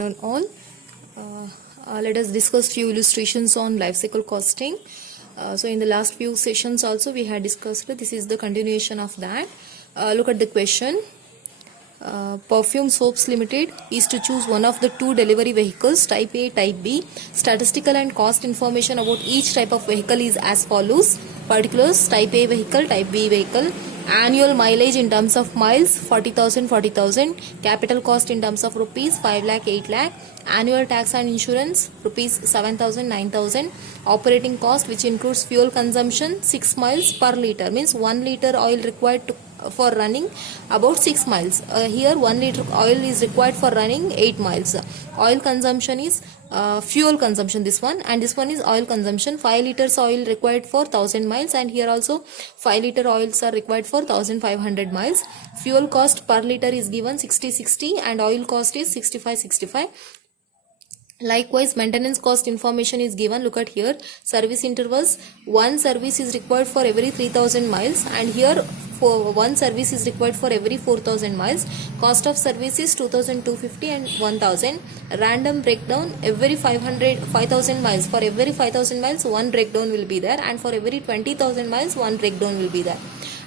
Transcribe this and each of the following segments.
On all, let us discuss few illustrations on life cycle costing. So in the last few sessions also we had discussed, this is the continuation of that. Look at the question. Perfume Soaps Limited is to choose one of the two delivery vehicles, type A, type B. Statistical and cost information about each type of vehicle is as follows. Particulars: type A vehicle, type B vehicle. Annual mileage in terms of miles 40,000, 40,000. Capital cost in terms of rupees 5 lakh, 8 lakh. Annual tax and insurance rupees 7,000, 9,000. Operating cost, which includes fuel consumption 6 miles per liter, means 1 liter oil required for running about 6 miles. Here 1 liter oil is required for running 8 miles. Oil consumption is fuel consumption, this one, and this one is oil consumption. 5 liters oil required for 1000 miles, and here also 5 liter oils are required for 1500 miles. Fuel cost per liter is given 60-60 and oil cost is 65-65. Likewise, maintenance cost information is given. Look at here. Service intervals: one service is required for every 3000 miles, and here for one service is required for every 4000 miles. Cost of service is 2250 and 1000. Random breakdown: every 5000 miles. For every 5000 miles, one breakdown will be there, and for every 20,000 miles, one breakdown will be there.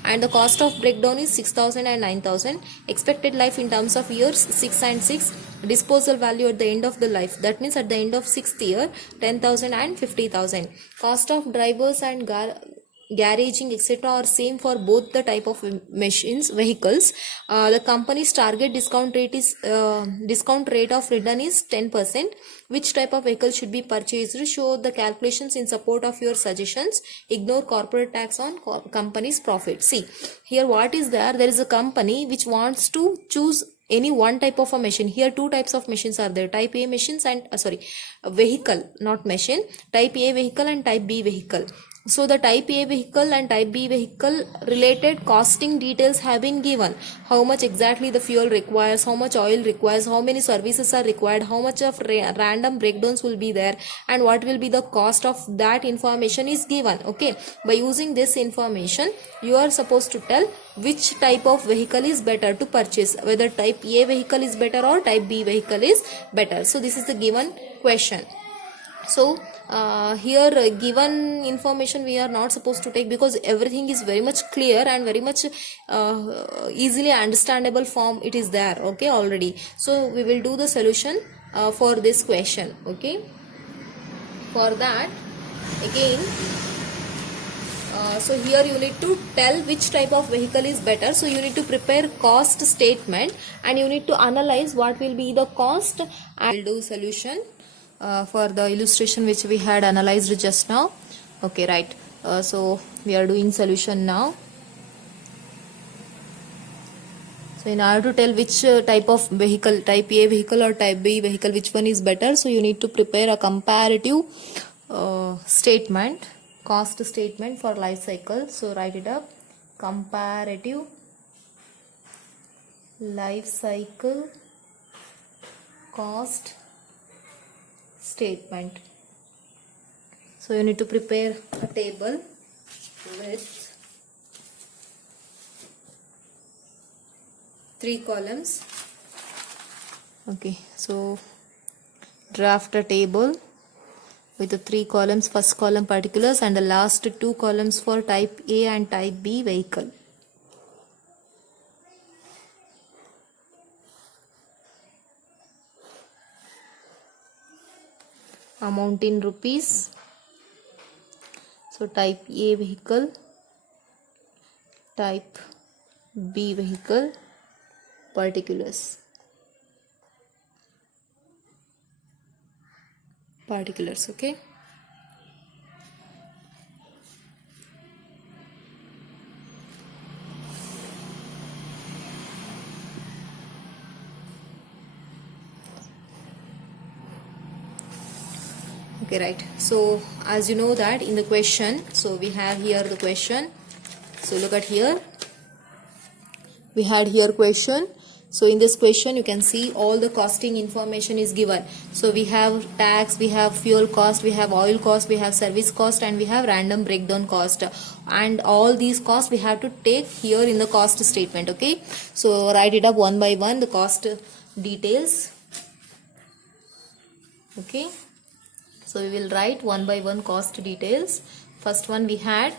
And the cost of breakdown is 6,000 and 9,000. Expected life in terms of years 6 and 6. Disposal value at the end of the life, that means at the end of 6th year, 10,000 and 50,000. Cost of drivers and garaging etc. are same for both the type of machines, vehicles. The company's target discount rate of return is 10%. Which type of vehicle should be purchased? Show the calculations in support of your suggestions. Ignore corporate tax on company's profit. See here what is there. There is a company which wants to choose any one type of a machine. Here two types of machines are there: type A machines and vehicle, not machine. Type A vehicle and type B vehicle. So the type A vehicle and type B vehicle related costing details have been given. How much exactly the fuel requires, how much oil requires, how many services are required, how much of random breakdowns will be there, and what will be the cost of that information is given. Okay, by using this information you are supposed to tell which type of vehicle is better to purchase, whether type A vehicle is better or type B vehicle is better. So this is the given question. So here given information we are not supposed to take, because everything is very much clear and very much easily understandable form it is there, okay, already. So we will do the solution for this question. Okay, for that again, so here you need to tell which type of vehicle is better. So you need to prepare cost statement and you need to analyze what will be the cost, and we'll do solution for the illustration which we had analyzed just now. Okay, right. So we are doing solution now. So in order to tell which type of vehicle, type A vehicle or type B vehicle, which one is better, so you need to prepare a comparative statement, cost statement for life cycle. So write it up: comparative life cycle cost statement. So you need to prepare a table with 3 columns. Okay, so draft a table with the 3 columns. First column particulars and the last 2 columns for type A and type B vehicle. Amount in rupees. So type A vehicle, type B vehicle, particulars. Okay. Okay, right. So as you know that in the question, so we have here the question. So look at here, we had here question. So in this question you can see all the costing information is given. So we have tax, we have fuel cost, we have oil cost, we have service cost, and we have random breakdown cost, and all these costs we have to take here in the cost statement. Okay, so write it up one by one, the cost details. Okay, so we will write one by one cost details. First one we had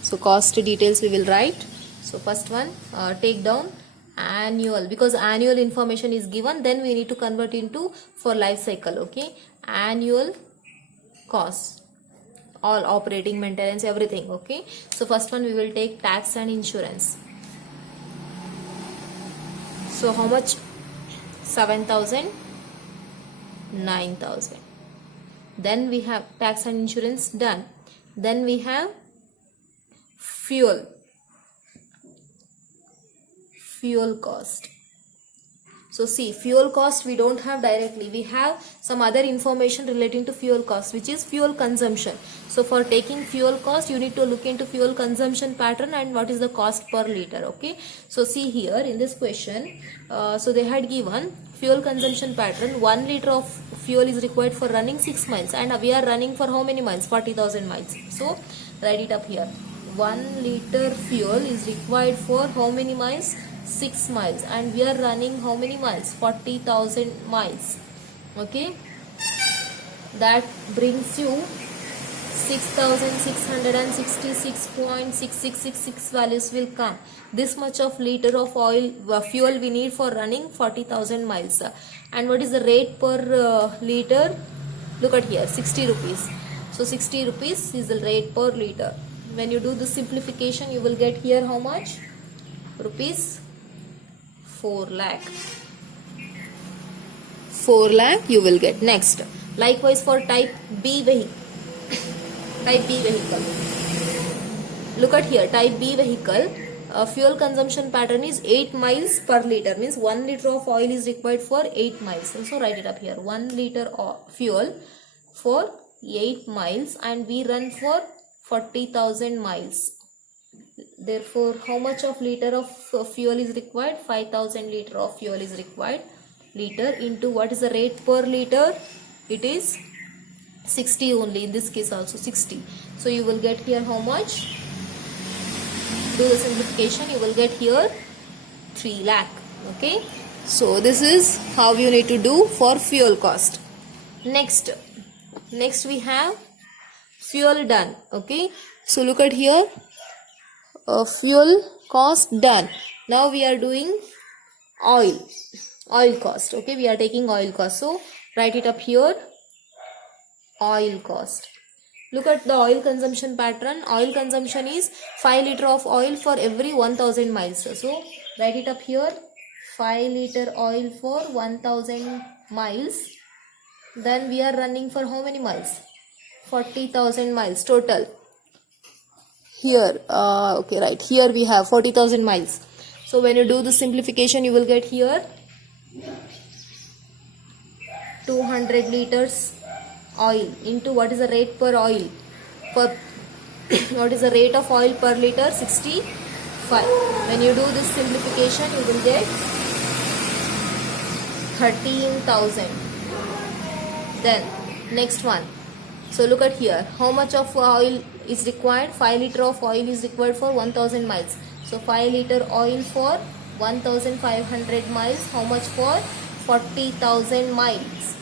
so cost details we will write. So first one, take down annual, because annual information is given, then we need to convert into for life cycle. Okay, annual cost, all operating, maintenance, everything. Okay, so first one we will take tax and insurance. So how much? 7,000, 9,000. Then we have tax and insurance done. Then we have fuel cost. So see, fuel cost we don't have directly, we have some other information relating to fuel cost, which is fuel consumption. So for taking fuel cost, you need to look into fuel consumption pattern and what is the cost per liter. Okay, so see here in this question, so they had given fuel consumption pattern. 1 liter of fuel is required for running 6 miles, and we are running for how many miles? 40,000 miles. So write it up here. 1 liter fuel is required for how many miles? 6 miles, and we are running how many miles? 40,000 miles. Okay, that brings you 6,666.6666 values will come. This much of liter of oil fuel we need for running 40,000 miles. And what is the rate per liter? Look at here, 60 rupees. So 60 rupees is the rate per liter. When you do the simplification, you will get here how much? Rupees 4 lakh. 4 lakh you will get. Next, likewise for type B vehicle. Type B vehicle. Look at here, type B vehicle. Fuel consumption pattern is 8 miles per liter, means 1 liter of oil is required for 8 miles. So write it up here, 1 liter of fuel for 8 miles, and we run for 40,000 miles. Therefore, how much of liter of fuel is required? 5,000 liter of fuel is required. Liter into what is the rate per liter? It is 60 only, in this case also 60. So you will get here how much? Do the simplification, you will get here 3 lakh. Okay, so this is how you need to do for fuel cost. Next we have fuel done. Okay, so look at here, fuel cost done. Now we are doing oil cost. Okay, we are taking oil cost. So write it up here, oil cost. Look at the oil consumption pattern. Oil consumption is 5 liter of oil for every 1000 miles. So write it up here, 5 liter oil for 1000 miles. Then we are running for how many miles? 40,000 miles total. Here, okay, right here we have 40,000 miles. So when you do the simplification, you will get here 200 liters oil into what is the rate per oil per what is the rate of oil per liter? 65. When you do this simplification, you will get 13,000. Then next one, so look at here, how much of oil is required? 5 liter of oil is required for 1000 miles. So 5 liter oil for 1500 miles. How much for 40,000 miles?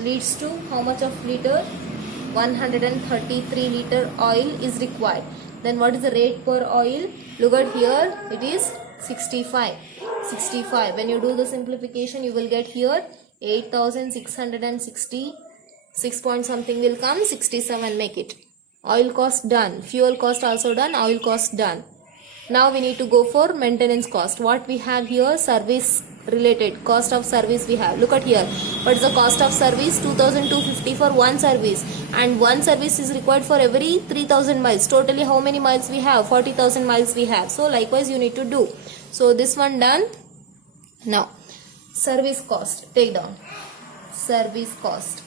Leads to how much of liter? 133 liter oil is required. Then what is the rate per oil? Look at here, it is 65. When you do the simplification, you will get here 8,666 point something will come, 67 make it. Oil cost done, fuel cost also done, oil cost done. Now we need to go for maintenance cost. What we have here? Service related cost of service we have. Look at here, what is the cost of service? 2,250 for one service, and one service is required for every 3,000 miles. Totally how many miles we have? 40,000 miles we have. So likewise you need to do. So this one done. Now service cost, take down service cost.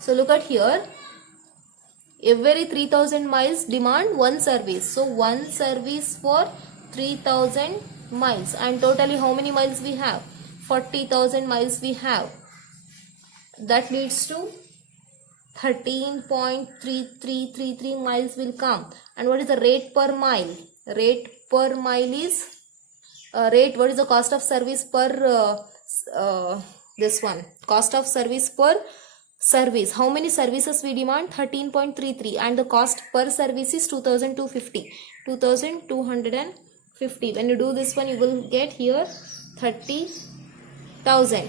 So look at here, every 3,000 miles demand one service. So one service for 3,000 miles, and totally how many miles we have? 40,000 miles we have. That leads to 13.3333 miles will come. And what is the rate per mile? Rate per mile is rate, what is the cost of service per this one, cost of service per service. How many services we demand? 13.33, and the cost per service is 2250. When you do this one, you will get here 30,000.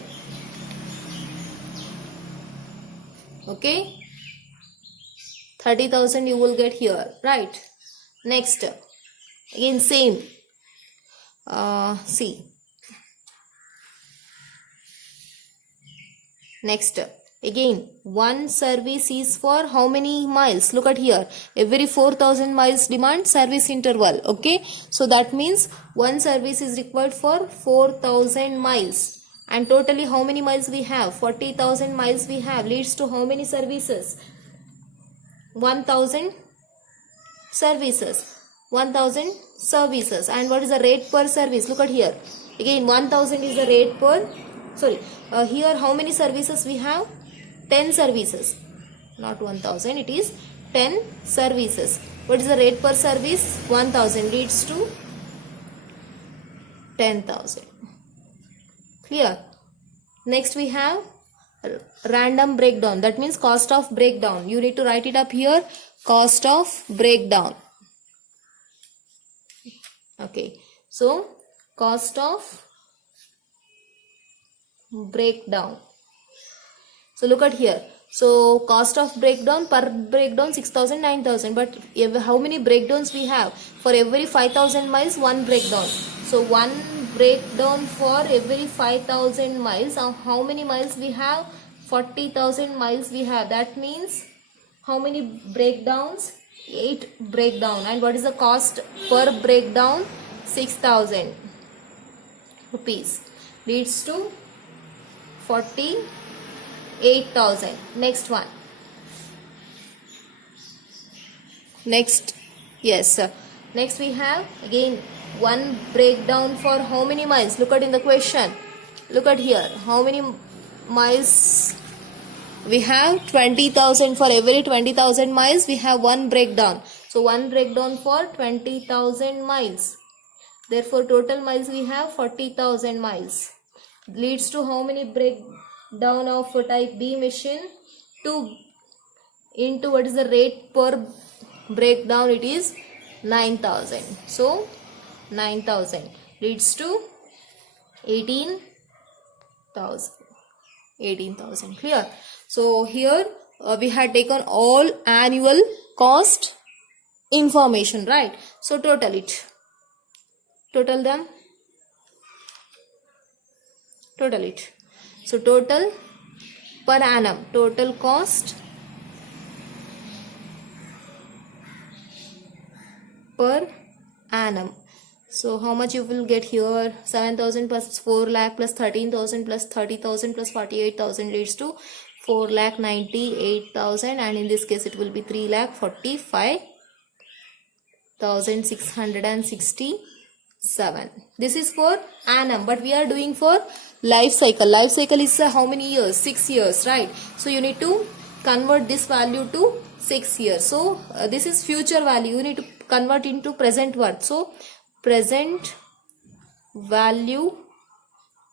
Okay, 30,000 you will get here, right? Next, again same. See, next, again one service is for how many miles? Look at here, every 4,000 miles demand service interval. Okay, so that means one service is required for 4,000 miles, and totally how many miles we have? 40,000 miles we have, leads to how many services? 1,000 services. 1,000 services. And what is the rate per service? Look at here, again 1,000 is the rate per, sorry, here how many services we have? 10 services, not 1,000, it is 10 services. What is the rate per service? 1,000 leads to 10,000. Clear? Next we have random breakdown, that means cost of breakdown. You need to write it up here, cost of breakdown. Okay, so cost of breakdown. So look at here, so cost of breakdown, per breakdown 6,000, 9,000, but how many breakdowns we have? For every 5,000 miles, one breakdown. So one breakdown for every 5,000 miles. How many miles we have? 40,000 miles we have. That means how many breakdowns? 8 breakdown. And what is the cost per breakdown? 6,000 rupees, leads to 48,000. Next one. Next, yes, next we have again one breakdown for how many miles? Look at in the question, look at here, how many miles we have? 20,000. For every 20,000 miles we have one breakdown. So one breakdown for 20,000 miles. Therefore total miles we have 40,000 miles, leads to how many breakdown of type B machine? 2 into what is the rate per breakdown? It is 9,000. So 9,000 leads to 18,000. 18,000. Clear? So here we had taken all annual cost information, right? So total it. Total them. Total it. So total per annum, total cost per annum. So how much you will get here? 7,000 plus 4 lakh plus 13,000 plus 30,000 plus 48,000 leads to 4,98,000, and in this case it will be 3,45,667. This is for annum, but we are doing for life cycle. Life cycle is how many years? 6 years, right? So you need to convert this value to 6 years. So this is future value, you need to convert into present worth. So present value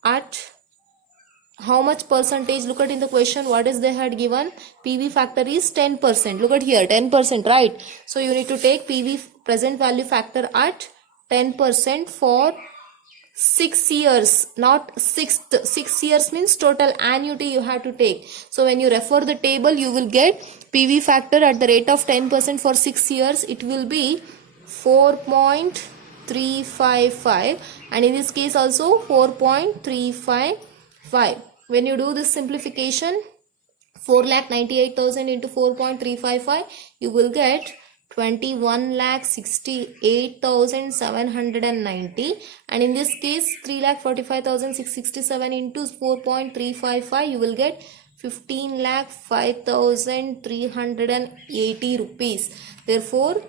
at how much percentage? Look at in the question, what is they had given? PV factor is 10%. Look at here, 10%, right? So you need to take PV present value factor at 10% for 6 years, not sixth. 6 years means total annuity you have to take. So when you refer the table, you will get PV factor at the rate of 10% for 6 years. It will be 4.355, and in this case also 4.355. When you do this simplification, 4,98,000 into 4.355, you will get 21,68,790, and in this case 3,45,667 into 4.355, you will get 15,05,380 rupees. Therefore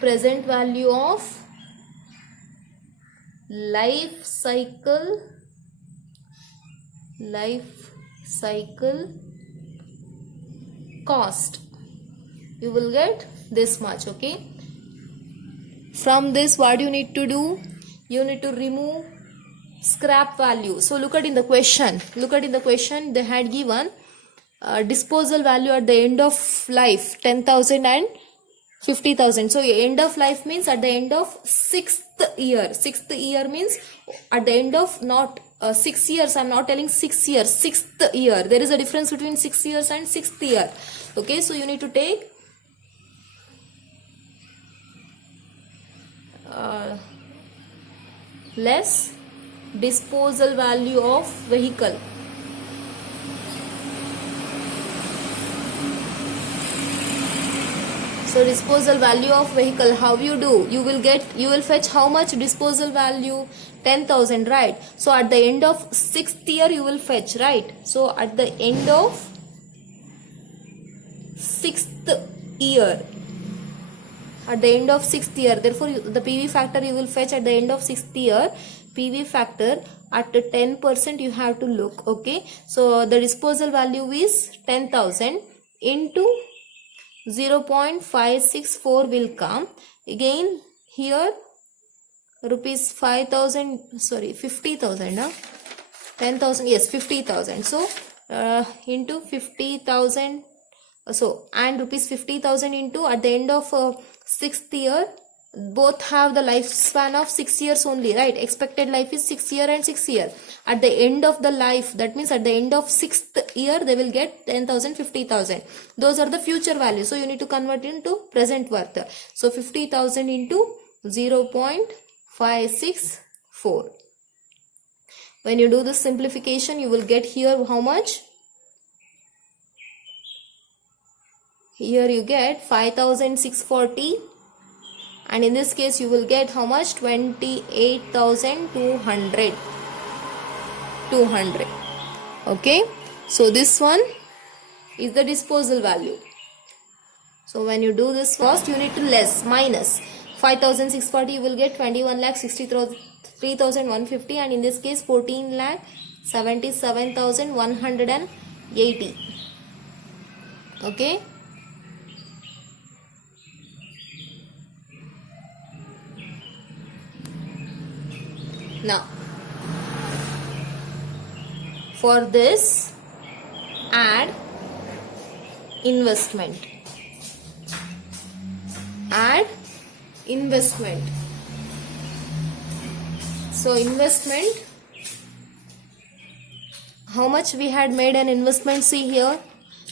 present value of life cycle cost, you will get this much. Okay, From this, what you need to do? You need to remove scrap value. So look at in the question. They had given disposal value at the end of life 10,000 and 50,000. So end of life means at the end of sixth year. Sixth year means at the end of not 6 years. I'm not telling 6 years. Sixth year. There is a difference between 6 years and sixth year. Okay, so you need to take less disposal value of vehicle. So disposal value of vehicle, how you do? You will fetch how much disposal value? 10,000, right? So at the end of sixth year you will fetch, right? So at the end of sixth year, therefore the PV factor you will fetch at the end of sixth year. PV factor at 10% you have to look. Okay, so the disposal value is 10,000 into 0.564 will come. Again here rupees 50,000 10,000, yes, 50,000. So into 50,000, so and rupees 50,000 into at the end of sixth year. Both have the lifespan of 6 years only, right? Expected life is 6 year and 6 year. At the end of the life, that means at the end of sixth year they will get 10,000, 50,000. Those are the future values, so you need to convert into present worth. So 50,000 into 0.564. when you do this simplification, you will get here how much? Here you get 5,640, and in this case you will get how much? 28,200. Okay, so this one is the disposal value. So when you do this first, you need to less minus 5,640, you will get 21,63,150, and in this case 14,77,180. Okay. Now, for this, add investment. Add investment. So, investment, how much we had made an investment? See here.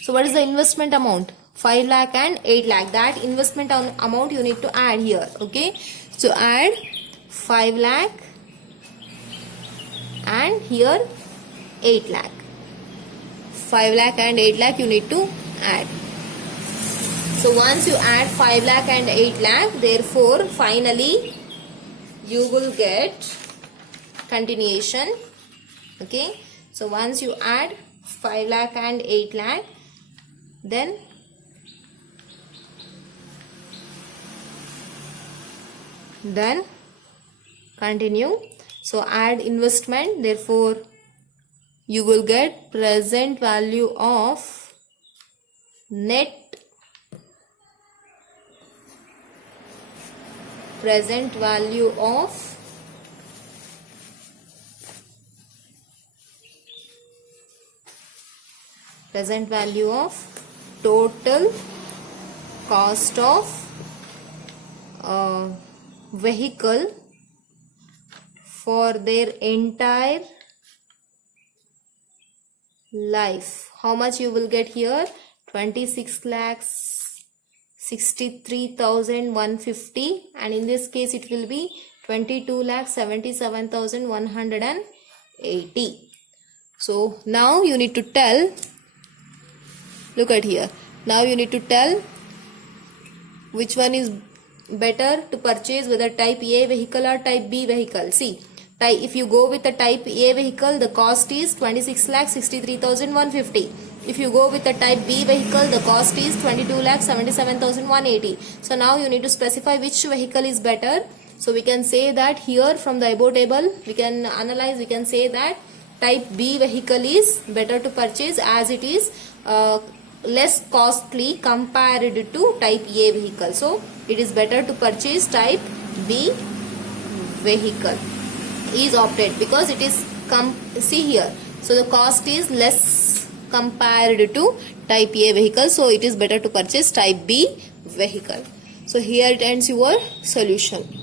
So, what is the investment amount? 5 lakh and 8 lakh. That investment amount you need to add here. Okay. So, add 5 lakh. And here 8 lakh. 5 lakh and 8 lakh you need to add. So once you add 5 lakh and 8 lakh, therefore finally you will get continuation. Okay. So once you add 5 lakh and 8 lakh, then continue. So add investment, therefore you will get present value of net present value of total cost of vehicle for their entire life. How much you will get here? 26,63,150, and in this case it will be 22,77,180. So now you need to tell, look at here, now you need to tell which one is better to purchase, whether type A vehicle or type B vehicle. See, if you go with the type A vehicle, the cost is 26,63,150. If you go with the type B vehicle, the cost is 22,77,180. So now you need to specify which vehicle is better. So we can say that here from the above table, we can analyze, we can say that type B vehicle is better to purchase as it is less costly compared to type A vehicle. So it is better to purchase type B vehicle is opted because it is see here. So the cost is less compared to type A vehicle. So it is better to purchase type B vehicle. So here it ends your solution.